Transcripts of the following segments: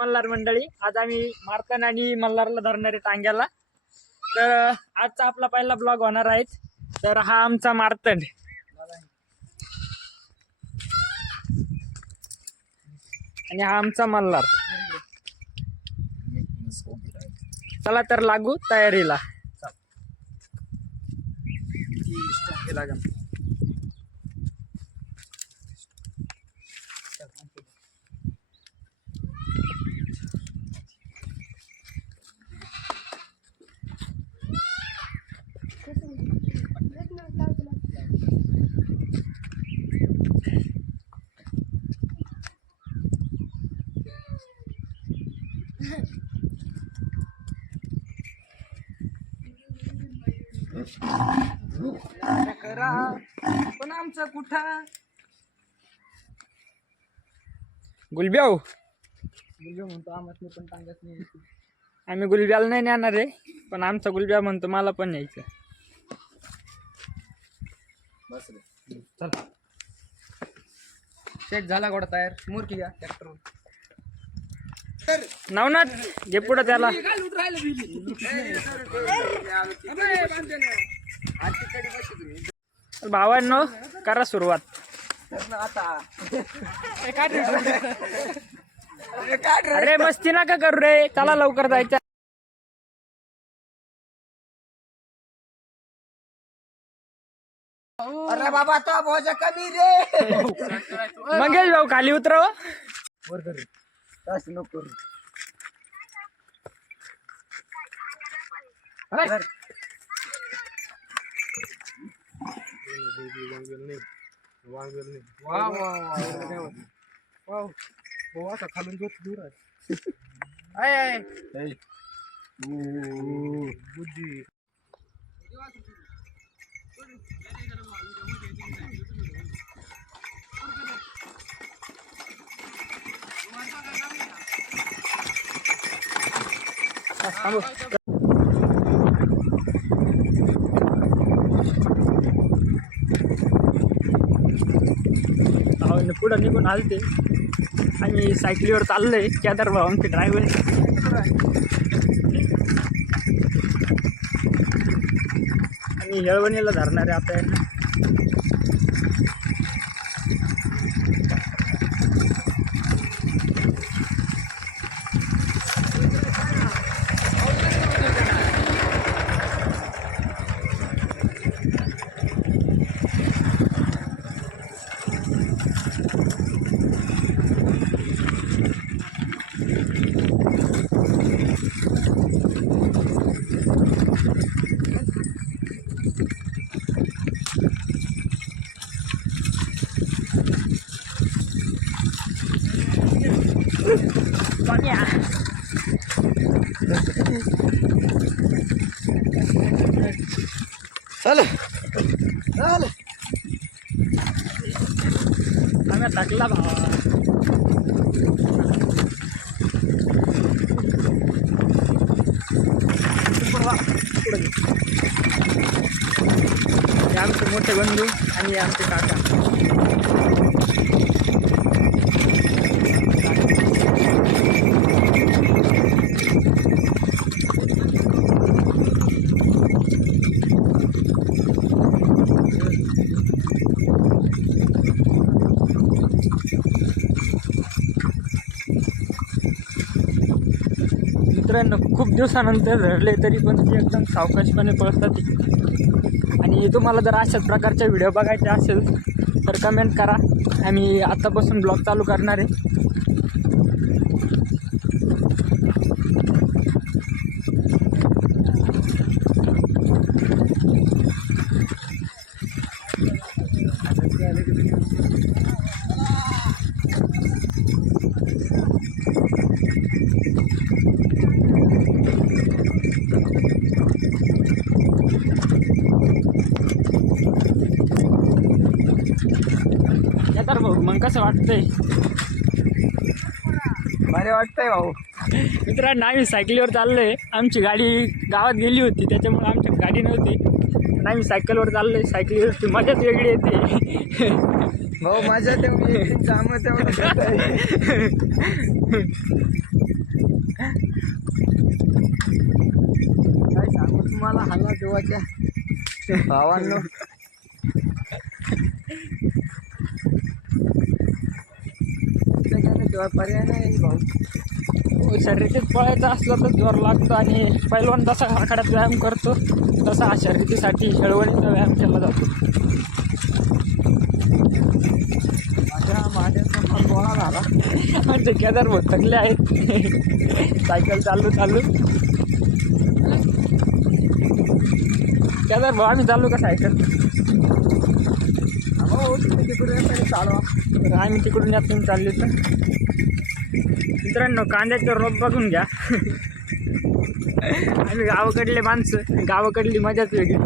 मल्हार मंडळी. आज आम्ही मारताना आणि मल्हारला धरणार आहे टांग्याला तर आजचा आपला पहिला ब्लॉग होणार आहे. तर हा आमचा मारतंड आणि हा आमचा मल्हार. चला तर लागू तयारीला. करा पण आमचा कुठा? गुलब्याव? गुलब्या म्हणतो आम्हाला पण टांगत नाही. आम्ही गुलब्याला नाही नेणार आहे पण आमचा गुलब्या म्हणतो मला पण न्यायचं. बस रे. चल. सेट झाला गोडा तयार. मूर्ती घ्या ट्रॅक्टर नवनाथ घे पुढं त्याला. भावांनो करा सुरुवात. अरे मस्ती नका करू रे. चला लवकर जायचं. अरे बाबा तो भोज कमी रे. मंगेश भाऊ खाली उतरव. वर कर तास नको करू अरे वा वा वा वा हो आता खालून जोत दूर आहे बुद्धी पुढं निघून आलते आणि सायकलीवर चाललंय केदार भाऊ आमचे ड्रायव्हर आणि येळवणीला धरणारे आता चल चल आम्ही टाकला भावा. आमचे मोठे बंधू आणि आमचे काका. मित्रांनो खूप दिवसानंतर धरले तरी पण ते एकदम सावकाशपणे पळतात. आणि तुम्हाला जर अशाच प्रकारच्या व्हिडिओ बघायचे असेल तर कमेंट करा. आम्ही आत्तापासून ब्लॉग चालू करणार आहे तर कसं वाटतंय. भारी वाटतंय भाऊ. मित्रांनो आम्ही सायकलीवर चाललोय. आमची गाडी गावात गेली होती त्याच्यामुळे आमची गाडी नव्हती. आणि आम्ही सायकलवर चाललोय सायकलीवरची मजाच वेगळी येते. भाऊ माझ्या तेवढी जाम तेवढं काय सांगू तुम्हाला? हल्ला देवाच्या भावांनो. तेव्हा पर्याय नाही भाऊ शर्यतीत पळायचं असलं तर जोर लागतो आणि पैलवान जसा आखाड्यात व्यायाम करतो तसा हा शर्यतीसाठी खेळवणीचा व्यायाम केला जातो. माझ्या माझ्याचा फार गोळा झाला. आमचे केदार भाऊ थकले आहेत. सायकल चालू चालू. केदार भाऊ आम्ही चालू का सायकल? हो तिकडून चालवा. आम्ही तिकडून यातून चालले तर. मित्रांनो कांद्याचं रोप बघून घ्या. आम्ही गावाकडले माणसं गावाकडली मजाच वेगळी.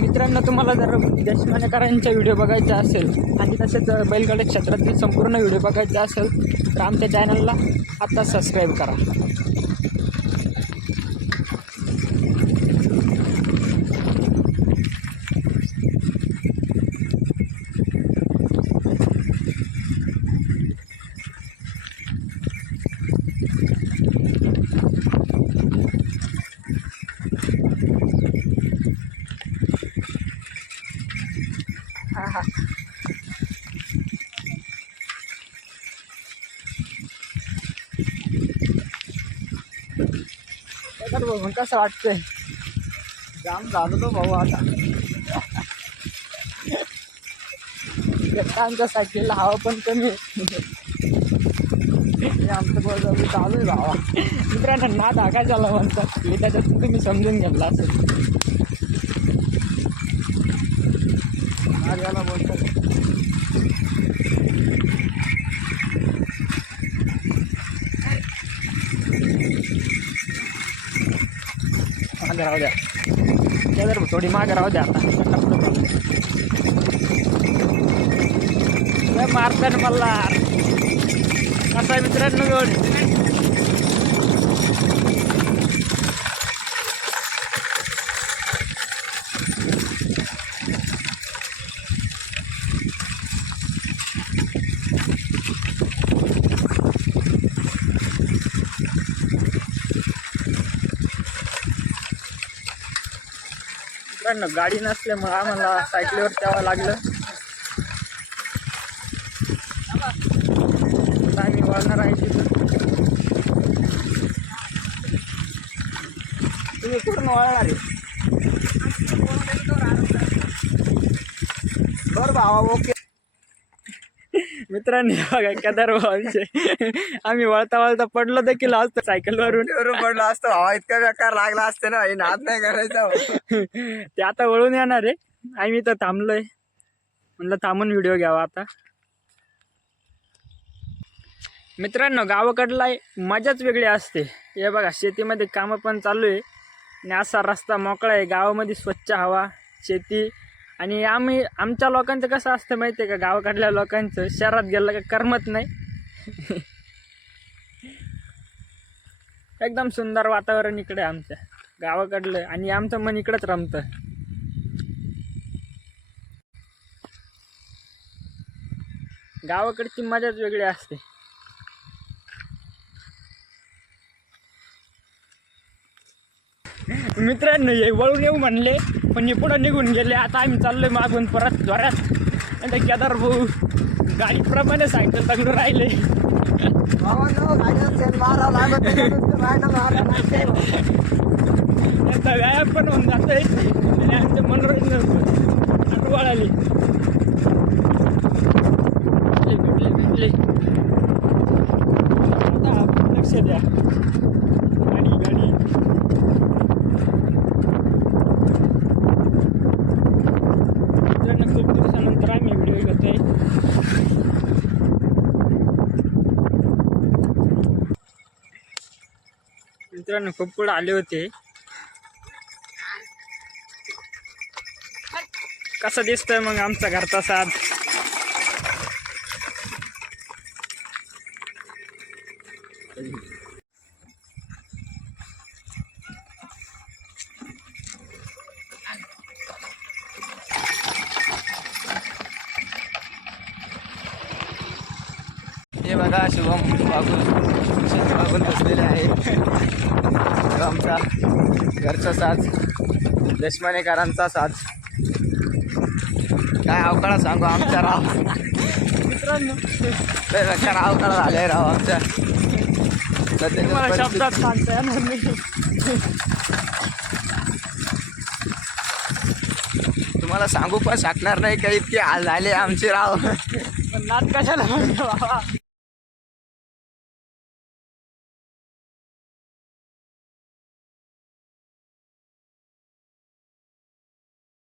मित्रांनो तुम्हाला जर दशमानेकरांचा व्हिडिओ बघायचे असेल आणि तसेच बैलगाड्या क्षेत्रातील संपूर्ण व्हिडिओ बघायचे असेल तर आमच्या चॅनलला आत्ता सबस्क्राईब करा. बघून कसं वाटतंय. जाम झालो भाऊ आता. आमच्या सायकलीला हवा पण कमी आमचं बळजबरी चालू आहे भावा. मित्रांनो ना धागा झाला म्हणतात. हे त्याच्यात तुम्ही समजून घेतला असेल. नाद याला मागे राहू द्या. त्या थोडी मागे राहू द्या आता. मारतात मला कसा मित्रांनो? घेऊन मित्रांनो गाडी नसल्यामुळं आम्हाला सायकलीवर यावं लागलं. आम्ही वळणार आहे तिथं. तुम्ही कुठून वळणार आहे? बरं भावा ओके. मित्रांनी बघा केदार भावांचे आम्ही वळता वळता पडलो देखील आज सायकलवरून पडलं असतं भावा इतका बेकार लागला असतं ना नाद नाही करायचा. ते आता वळून येणार आहे. आम्ही तर थांबलोय. म्हणलं थांबून व्हिडिओ घ्यावा आता. मित्रांनो गावाकडला मजाच वेगळी असते. हे बघा शेतीमध्ये कामं पण चालू आहे. आणि असा रस्ता मोकळा आहे. गावामध्ये स्वच्छ हवा शेती आणि आम्ही आमच्या लोकांचं कसं असतं माहिती आहे का? गावाकडल्या लोकांचं शहरात गेलं का करमत नाही. एकदम सुंदर वातावरण इकडे आमच्या गावाकडलं आणि आमचं मन इकडंच रमतं. गावाकडची मजाच वेगळी असते. मित्रांनो हे वळून येऊ म्हणले पण हे पुढं निघून गेले. आता आम्ही चाललोय मागून परत जोरात. आणि ते केदार भाऊ गाडीप्रमाणे सायकल चांगलं राहिले. नाही, त्यांचा व्यायाम पण होऊन जातोय. आणि आमचं मनोरंजन होतं आठवड भेटले भेटले. आता लक्ष द्या. गाडी गाडी. खूप दिवसानंतर आम्ही व्हिडिओ घेतोय मित्रांनो खूप पुढे आले होते. कसं दिसतोय मग आमचा घरचा साथ हे बघा शुभम वागून शेती वागून बसलेले आहे. आमचा घरचा साज. देशमानेकरांचा साज. काय अवकाळा सांगू आमचा राव. मित्रांनो. अवकाळा झालाय राव आमच्या. तुम्हाला सांगू पण शकणार नाही का इतके हाल झाले आमचे राव. नाद कशाला म्हणतो बाबा?